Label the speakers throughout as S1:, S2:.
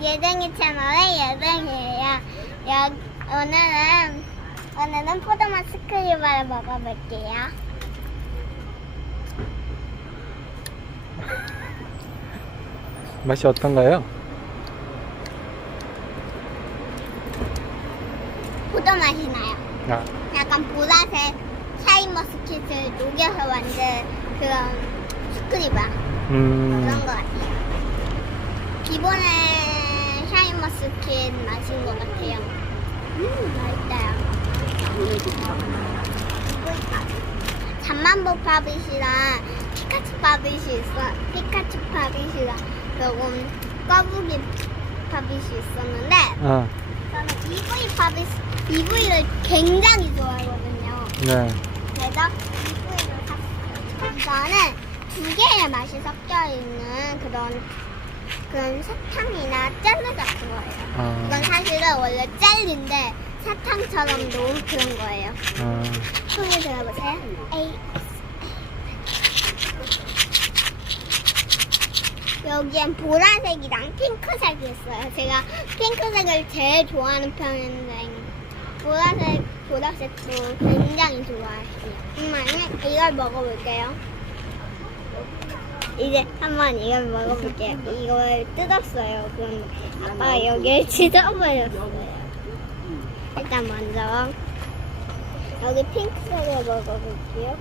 S1: 예정이 채널의 예정이에요. 여, 오늘은 오늘은 포도맛 스크류바를 먹어볼게요.
S2: 맛이 어떤가요?
S1: 포도 맛이 나요.
S2: 아,
S1: 약간 보라색 샤인머스켓을 녹여서 만든 그런 스크류바
S2: 음,
S1: 그런 것 같아요. 기본 의 샤인머스켓 맛인 것 같아요. 음, 맛있어요. 잠만보 파빗이랑 피카츄 파빗이 있어. 피카츄 파빗이랑 조금 거북이 파빗이 있었는데
S2: 아,
S1: 저는 EV 파빗, EV를 굉장히 좋아하거든요.
S2: 네.
S1: 그래서 EV를 샀어요. 이거는 두 개의 맛이 섞여 있는 그런 그런 사탕이나 젤리 같은 거예요. 이건
S2: 아,
S1: 사실은 원래 젤리인데 사탕처럼 놓은 그런 거예요.
S2: 아,
S1: 소리 들어보세요. 에이. 여기엔 보라색이랑 핑크색이 있어요. 제가 핑크색을 제일 좋아하는 편인데 보라색, 보라색도 굉장히 좋아해요. 엄마, 이걸 먹어볼게요. 이제 한번 이걸 먹어볼게요. 이걸 뜯었어요. 그럼 아빠가 여기를 찢어버렸어요. 일단 먼저 여기 핑크색을 먹어볼게요.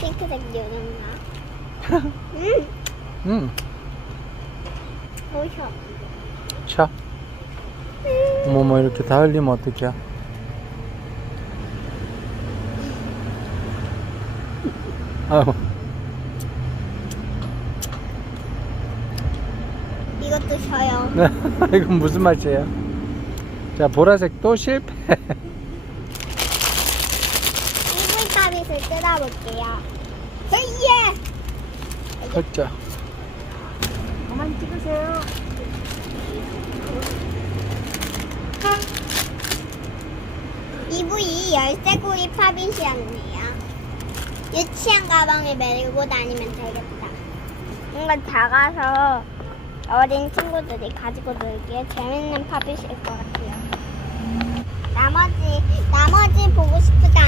S1: 핑크색 요정나. 음,
S2: 음,
S1: 오셔.
S2: 차. 어머머, 이렇게 다 흘리면 어떡해. 아유,
S1: 이것도 셔요.
S2: 이건 무슨 맛이에요? 자, 보라색 또 실패.
S1: 이불 파빗을 뜯어볼게요. 헤이예!
S2: 헛자.
S3: 그만 찍으세요.
S1: 이불이 열쇠고리 파빗이었네요. 유치한 가방을 메고 다니면 되겠다. 뭔가 작아서 어린 친구들이 가지고 놀기에 재밌는 파빗일 것 같아요. 나머지, 나머지 보고 구독,